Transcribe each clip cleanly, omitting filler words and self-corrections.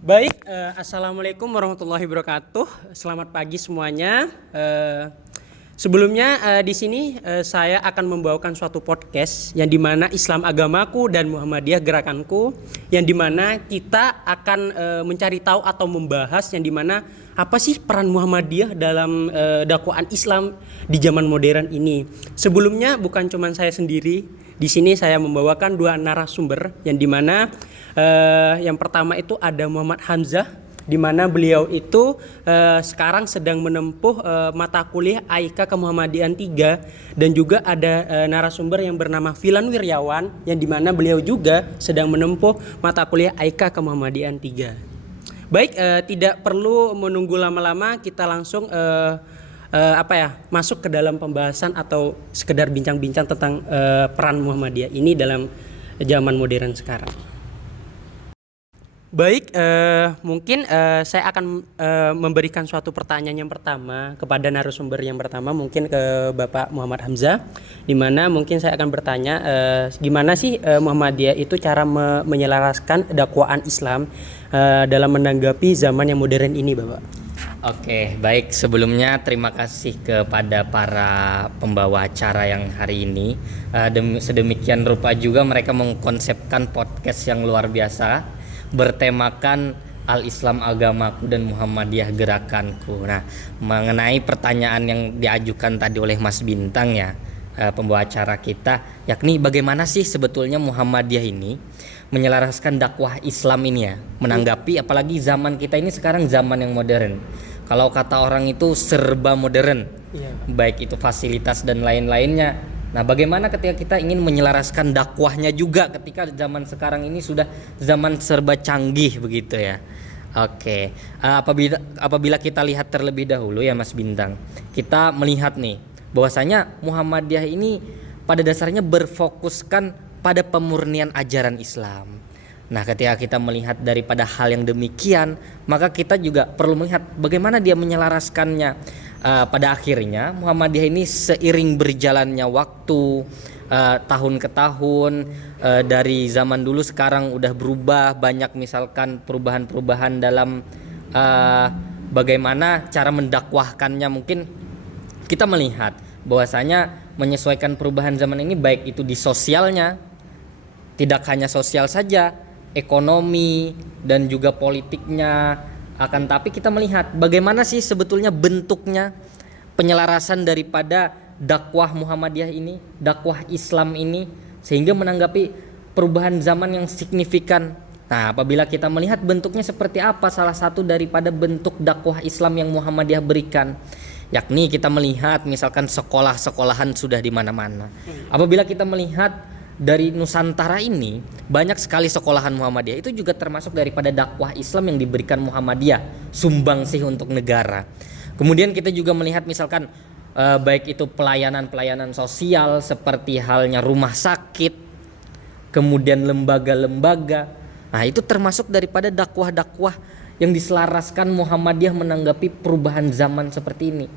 Baik, assalamualaikum warahmatullahi wabarakatuh. Selamat pagi semuanya. Sebelumnya di sini saya akan membawakan suatu podcast yang dimana Islam agamaku dan Muhammadiyah gerakanku, yang dimana kita akan mencari tahu atau membahas yang dimana apa sih peran Muhammadiyah dalam dakwaan Islam di zaman modern ini. Sebelumnya bukan cuma saya sendiri. Di sini saya membawakan dua narasumber yang dimana yang pertama itu ada Muhammad Hamzah, di mana beliau itu sekarang sedang menempuh mata kuliah AIK Kemuhammadian 3, dan juga ada narasumber yang bernama Filan Wiryawan yang di mana beliau juga sedang menempuh mata kuliah AIK Kemuhammadian 3. Baik, tidak perlu menunggu lama-lama, kita langsung masuk ke dalam pembahasan atau sekedar bincang-bincang tentang peran Muhammadiyah ini dalam zaman modern sekarang. Baik, mungkin saya akan memberikan suatu pertanyaan yang pertama kepada narasumber yang pertama, mungkin ke Bapak Muhammad Hamzah, di mana mungkin saya akan bertanya gimana sih Muhammadiyah itu cara menyelaraskan dakwaan Islam dalam menanggapi zaman yang modern ini, Bapak. Oke, baik. Sebelumnya terima kasih kepada para pembawa acara yang hari ini. Sedemikian rupa juga mereka mengkonsepkan podcast yang luar biasa bertemakan Al-Islam agamaku dan Muhammadiyah gerakanku. Nah, mengenai pertanyaan yang diajukan tadi oleh Mas Bintang ya, pembawa acara kita, yakni bagaimana sih sebetulnya Muhammadiyah ini menyelaraskan dakwah Islam ini ya, menanggapi apalagi zaman kita ini sekarang zaman yang modern. Kalau kata orang itu serba modern, baik itu fasilitas dan lain-lainnya. Nah, bagaimana ketika kita ingin menyelaraskan dakwahnya juga ketika zaman sekarang ini sudah zaman serba canggih begitu ya. Oke, apabila kita lihat terlebih dahulu ya Mas Bintang, kita melihat nih bahwasanya Muhammadiyah ini pada dasarnya berfokuskan pada pemurnian ajaran Islam. Nah, ketika kita melihat daripada hal yang demikian, maka kita juga perlu melihat bagaimana dia menyelaraskannya. Pada akhirnya Muhammadiyah ini seiring berjalannya waktu, tahun ke tahun, dari zaman dulu sekarang udah berubah banyak, misalkan perubahan-perubahan dalam bagaimana cara mendakwahkannya. Mungkin kita melihat bahwasanya menyesuaikan perubahan zaman ini baik itu di sosialnya, tidak hanya sosial saja, ekonomi dan juga politiknya. Akan tapi kita melihat bagaimana sih sebetulnya bentuknya penyelarasan daripada dakwah Muhammadiyah ini, dakwah Islam ini, sehingga menanggapi perubahan zaman yang signifikan. Nah, apabila kita melihat bentuknya seperti apa, salah satu daripada bentuk dakwah Islam yang Muhammadiyah berikan, yakni kita melihat misalkan sekolah-sekolahan sudah di mana-mana. Apabila kita melihat dari Nusantara ini banyak sekali sekolahan Muhammadiyah, itu juga termasuk daripada dakwah Islam yang diberikan Muhammadiyah, sumbangsih untuk negara. Kemudian kita juga melihat misalkan baik itu pelayanan-pelayanan sosial seperti halnya rumah sakit, kemudian lembaga-lembaga. Nah, itu termasuk daripada dakwah-dakwah yang diselaraskan Muhammadiyah menanggapi perubahan zaman seperti ini.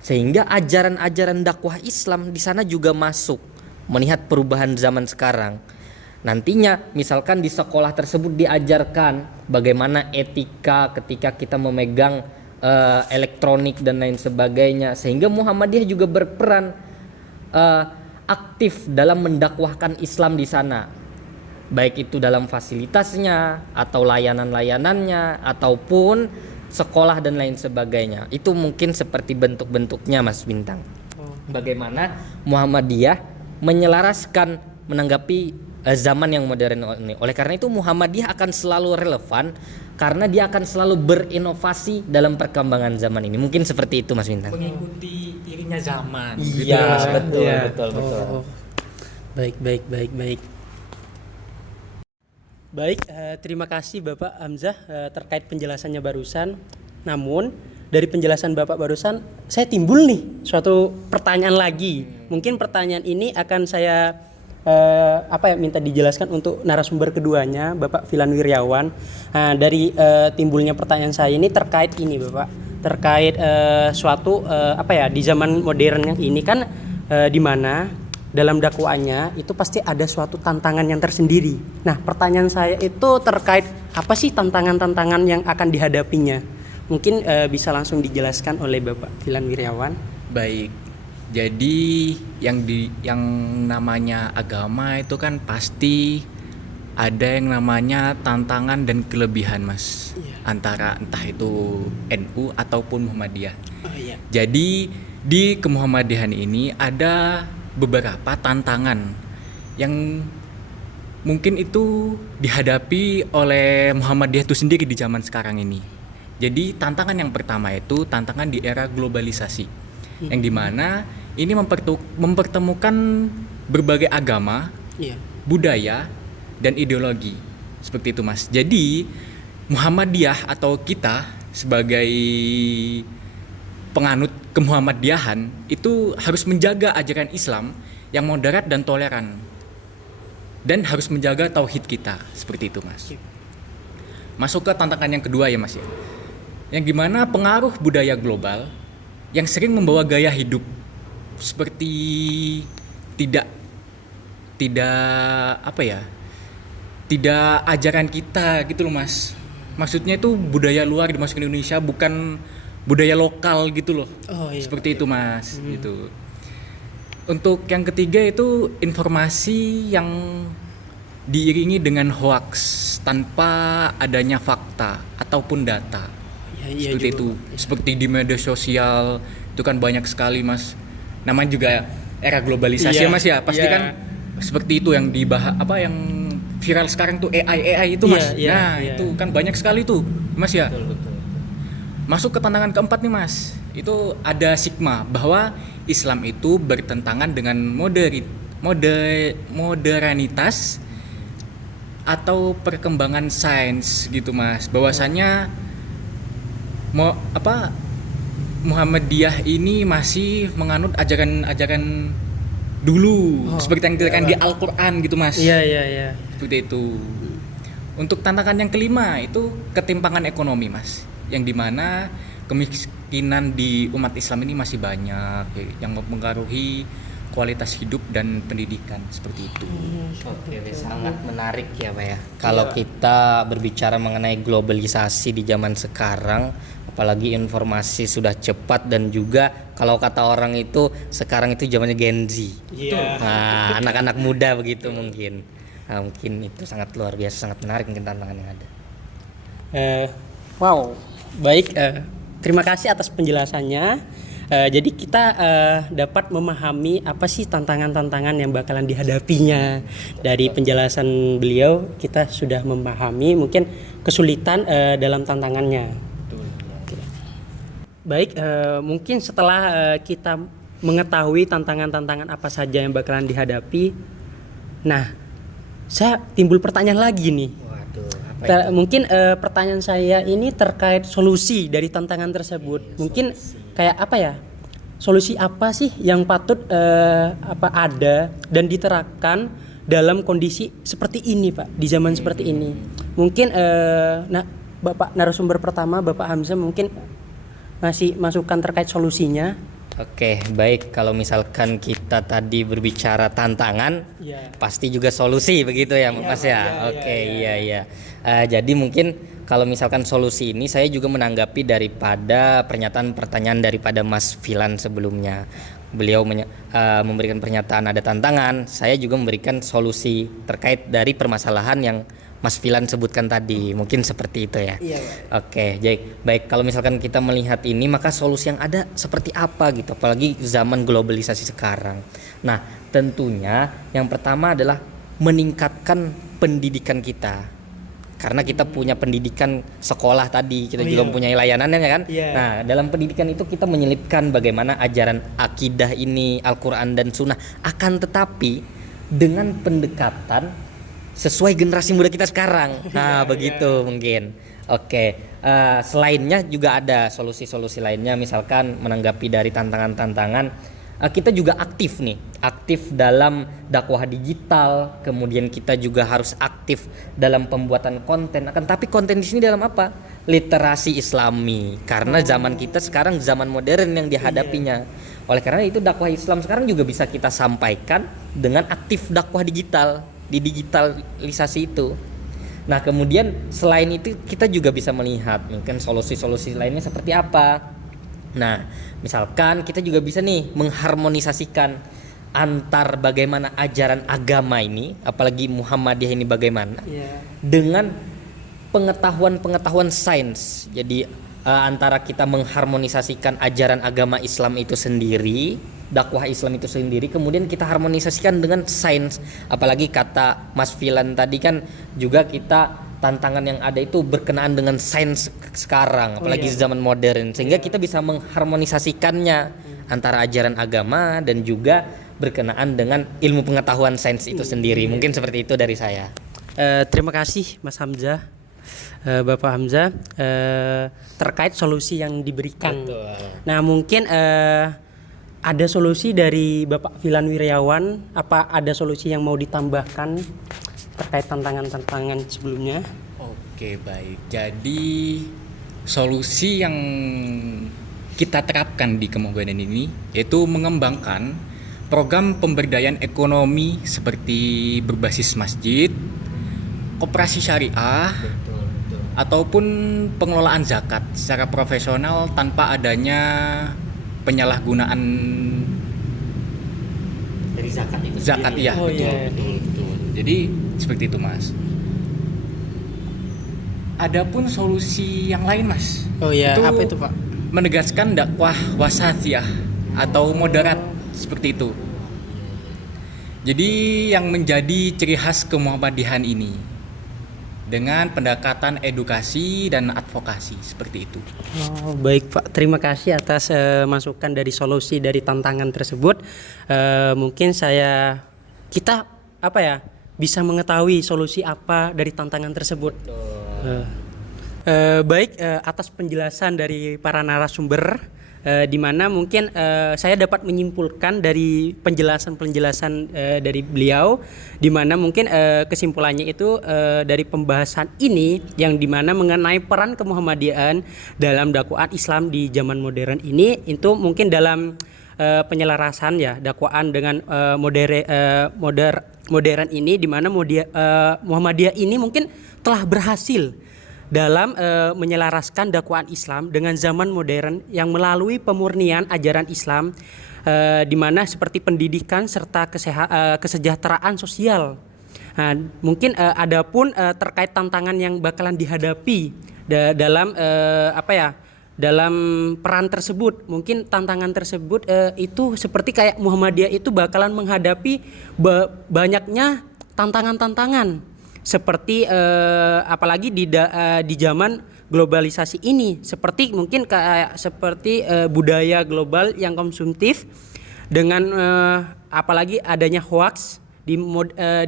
Sehingga ajaran-ajaran dakwah Islam di sana juga masuk melihat perubahan zaman sekarang. Nantinya misalkan di sekolah tersebut diajarkan bagaimana etika ketika kita memegang elektronik dan lain sebagainya, sehingga Muhammadiyah juga berperan aktif dalam mendakwahkan Islam di sana, baik itu dalam fasilitasnya atau layanan-layanannya ataupun sekolah dan lain sebagainya. Itu mungkin seperti bentuk-bentuknya Mas Bintang. Bagaimana Muhammadiyah menyelaraskan menanggapi zaman yang modern ini. Oleh karena itu Muhammadiyah akan selalu relevan karena dia akan selalu berinovasi dalam perkembangan zaman ini. Mungkin seperti itu Mas Bintang. Mengikuti irinya zaman. Iya, betul, Ya. betul. Baik. Baik, terima kasih Bapak Hamzah terkait penjelasannya barusan. Namun dari penjelasan Bapak barusan, saya timbul nih suatu pertanyaan lagi. Mungkin pertanyaan ini akan saya minta dijelaskan untuk narasumber keduanya, Bapak Filan Wiryawan. Nah, dari timbulnya pertanyaan saya ini terkait ini, Bapak, terkait di zaman modern yang ini kan di mana dalam dakwaannya itu pasti ada suatu tantangan yang tersendiri. Nah, pertanyaan saya itu terkait apa sih tantangan-tantangan yang akan dihadapinya? Mungkin bisa langsung dijelaskan oleh Bapak Dilan Wiryawan. Baik. Jadi yang namanya agama itu kan pasti ada yang namanya tantangan dan kelebihan, Mas. Iya. Antara entah itu NU ataupun Muhammadiyah. Oh iya. Jadi di kemuhammadiyahan ini ada beberapa tantangan yang mungkin itu dihadapi oleh Muhammadiyah itu sendiri di zaman sekarang ini. Jadi tantangan yang pertama itu tantangan di era globalisasi, yang dimana ini mempertemukan berbagai agama, Iya. budaya, dan ideologi. Seperti itu, Mas. Jadi Muhammadiyah atau kita sebagai penganut kemuhammadiyahan itu harus menjaga ajaran Islam yang moderat dan toleran, dan harus menjaga tauhid kita. Seperti itu, Mas. Masuk ke tantangan yang kedua ya, Mas ya, yang dimana pengaruh budaya global yang sering membawa gaya hidup seperti tidak tidak ajaran kita gitu loh, Mas. Maksudnya itu budaya luar dimasuk ke Indonesia, bukan budaya lokal gitu loh. Oh, iya, seperti itu, Mas. Gitu. Untuk yang ketiga itu informasi yang diiringi dengan hoax tanpa adanya fakta ataupun data. Iya Seperti juga, itu. Pak. Iya. Seperti di media sosial itu kan banyak sekali, Mas. Namanya juga era globalisasi Iya, ya, Mas ya. Pasti iya. kan seperti itu yang dibahas, yang viral sekarang tuh AI itu, Mas. Iya, Nah, iya. itu kan banyak sekali tuh, Mas ya. Betul. Masuk ke tantangan keempat nih, Mas. Itu ada sigma bahwa Islam itu bertentangan dengan modernitas atau perkembangan sains gitu, Mas. Bahwasanya Muhammadiyah ini masih menganut ajaran dulu, seperti yang dikatakan di Al-Qur'an gitu, Mas. Iya. Seperti itu. Untuk tantangan yang kelima itu ketimpangan ekonomi, Mas, yang dimana kemiskinan di umat Islam ini masih banyak yang mempengaruhi kualitas hidup dan pendidikan, seperti itu. Oke, sangat menarik ya, Pak ya. Kalau kita berbicara mengenai globalisasi di zaman sekarang, apalagi informasi sudah cepat dan juga kalau kata orang itu sekarang itu zamannya Gen Z. Iya. Nah, anak-anak muda begitu mungkin. Nah, mungkin itu sangat luar biasa, sangat menarik mungkin tantangan yang ada. Wow, baik. Terima kasih atas penjelasannya. Jadi kita dapat memahami apa sih tantangan-tantangan yang bakalan dihadapinya. Dari penjelasan beliau kita sudah memahami mungkin kesulitan dalam tantangannya. Baik, mungkin setelah kita mengetahui tantangan-tantangan apa saja yang bakalan dihadapi, nah, saya timbul pertanyaan lagi nih. Waduh, apa itu? Mungkin pertanyaan saya ini terkait solusi dari tantangan tersebut. Mungkin kayak apa ya? Solusi apa sih yang patut ada dan diterapkan dalam kondisi seperti ini, Pak, di zaman seperti ini? Mungkin Bapak narasumber pertama, Bapak Hamzah mungkin ngasih masukan terkait solusinya. Oke, baik. Kalau misalkan kita tadi berbicara tantangan, Iya. pasti juga solusi begitu ya, Mas ya. Oke, iya. Jadi mungkin kalau misalkan solusi ini saya juga menanggapi daripada pernyataan pertanyaan daripada Mas Filan sebelumnya. Beliau memberikan pernyataan ada tantangan, saya juga memberikan solusi terkait dari permasalahan yang Mas Filan sebutkan tadi, mungkin seperti itu ya. Iya, Oke, baik. Kalau misalkan kita melihat ini, maka solusi yang ada seperti apa gitu, apalagi zaman globalisasi sekarang. Nah, tentunya yang pertama adalah meningkatkan pendidikan kita. Karena kita punya pendidikan sekolah tadi, kita juga punya layanannya ya kan. Iya. Nah, dalam pendidikan itu kita menyelipkan bagaimana ajaran akidah ini, Al-Qur'an dan Sunnah, akan tetapi dengan pendekatan sesuai generasi muda kita sekarang. Nah, begitu mungkin. Oke, selainnya juga ada solusi-solusi lainnya, misalkan menanggapi dari tantangan-tantangan, kita juga aktif dalam dakwah digital, kemudian kita juga harus aktif dalam pembuatan konten. Akan tapi konten di sini dalam apa? Literasi Islami. Karena zaman kita sekarang zaman modern yang dihadapinya. Oleh karena itu dakwah Islam sekarang juga bisa kita sampaikan dengan aktif dakwah digital, di digitalisasi itu. Nah, kemudian selain itu kita juga bisa melihat mungkin solusi-solusi lainnya seperti apa. Nah, misalkan kita juga bisa nih mengharmonisasikan antar bagaimana ajaran agama ini, apalagi Muhammadiyah ini bagaimana, dengan pengetahuan sains. Jadi antara kita mengharmonisasikan ajaran agama Islam itu sendiri, dakwah Islam itu sendiri, kemudian kita harmonisasikan dengan sains. Apalagi kata Mas Filan tadi kan juga kita tantangan yang ada itu berkenaan dengan sains sekarang, apalagi zaman modern, sehingga kita bisa mengharmonisasikannya antara ajaran agama dan juga berkenaan dengan ilmu pengetahuan sains itu sendiri. Mungkin seperti itu dari saya. Terima kasih Mas Hamzah, Bapak Hamzah, terkait solusi yang diberikan. Nah, mungkin ada solusi dari Bapak Filan Wiryawan. Apa ada solusi yang mau ditambahkan terkait tantangan-tantangan sebelumnya? Oke, baik. Jadi solusi yang kita terapkan di Kemuhammadiyah ini yaitu mengembangkan program pemberdayaan ekonomi seperti berbasis masjid, koperasi syariah, ataupun pengelolaan zakat secara profesional tanpa adanya penyalahgunaan Dari zakat itu. zakat. Ya, betul. Jadi seperti itu, Mas. Adapun solusi yang lain, Mas. Apa itu, Pak? Menegaskan dakwah wasatiyah atau moderat seperti itu. Jadi yang menjadi ciri khas Kemuhammadiyahan ini dengan pendekatan edukasi dan advokasi seperti itu. Oh, baik Pak, terima kasih atas masukan dari solusi dari tantangan tersebut. Mungkin kita bisa mengetahui solusi apa dari tantangan tersebut. Baik, atas penjelasan dari para narasumber, di mana mungkin saya dapat menyimpulkan dari penjelasan dari beliau, di mana mungkin kesimpulannya itu dari pembahasan ini yang di mana mengenai peran Kemuhammadiyahan dalam dakwaan Islam di zaman modern ini, itu mungkin dalam penyelarasan ya dakwaan dengan modern ini, di mana Muhammadiyah ini mungkin telah berhasil dalam menyelaraskan dakwaan Islam dengan zaman modern yang melalui pemurnian ajaran Islam, di mana seperti pendidikan serta kesejahteraan sosial. Nah, mungkin adapun terkait tantangan yang bakalan dihadapi dalam peran tersebut, mungkin tantangan tersebut itu seperti kayak Muhammadiyah itu bakalan menghadapi banyaknya tantangan-tantangan. Seperti apalagi di zaman globalisasi ini, seperti mungkin seperti budaya global yang konsumtif dengan apalagi adanya hoax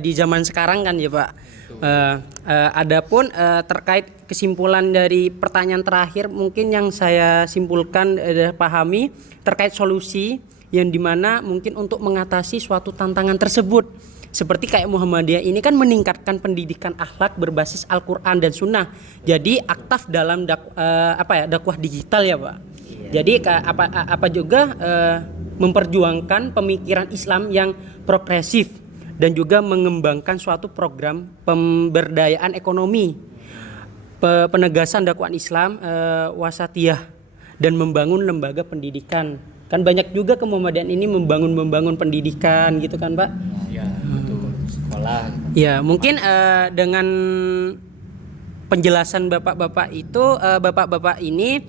di zaman sekarang kan ya Pak. Adapun terkait kesimpulan dari pertanyaan terakhir, mungkin yang saya simpulkan pahami terkait solusi yang dimana mungkin untuk mengatasi suatu tantangan tersebut. Seperti kayak Muhammadiyah ini kan meningkatkan pendidikan akhlak berbasis Al-Quran dan Sunnah. Jadi aktif dalam dakwah digital ya Pak. Jadi juga memperjuangkan pemikiran Islam yang progresif dan juga mengembangkan suatu program pemberdayaan ekonomi, penegasan dakwaan Islam wasatiyah, dan membangun lembaga pendidikan. Kan banyak juga Kemuhammadiyahan ini membangun pendidikan gitu kan Pak. Ya, mungkin dengan penjelasan bapak-bapak ini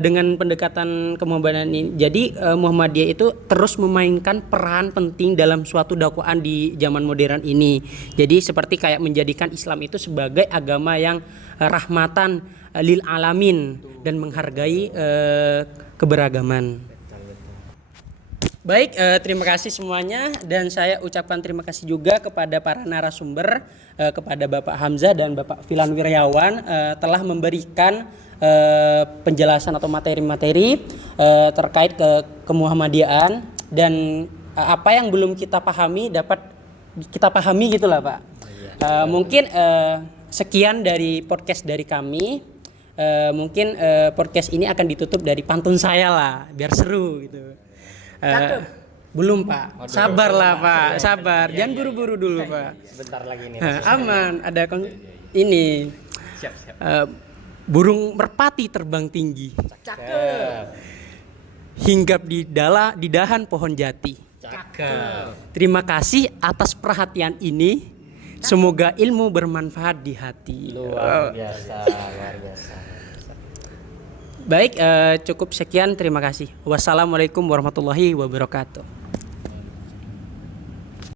dengan pendekatan Kemuhammadiyahan ini, jadi Muhammadiyah itu terus memainkan peran penting dalam suatu dakwaan di zaman modern ini. Jadi seperti kayak menjadikan Islam itu sebagai agama yang rahmatan lil alamin dan menghargai keberagaman. Baik, terima kasih semuanya, dan saya ucapkan terima kasih juga kepada para narasumber, kepada Bapak Hamzah dan Bapak Filan Wiryawan telah memberikan penjelasan atau materi-materi terkait Kemuhammadiyahan, dan apa yang belum kita pahami dapat kita pahami gitulah Pak. Mungkin sekian dari podcast dari kami. Mungkin podcast ini akan ditutup dari pantun saya lah, biar seru gitu. Belum Pak, sabarlah Pak, sabar, jangan buru-buru dulu Pak. Sebentar lagi nih. Aman, ada ini burung merpati terbang tinggi, hinggap di dahan pohon jati. Terima kasih atas perhatian ini, semoga ilmu bermanfaat di hati. Luar biasa, luar biasa. Baik, cukup sekian, terima kasih. Wassalamualaikum warahmatullahi wabarakatuh.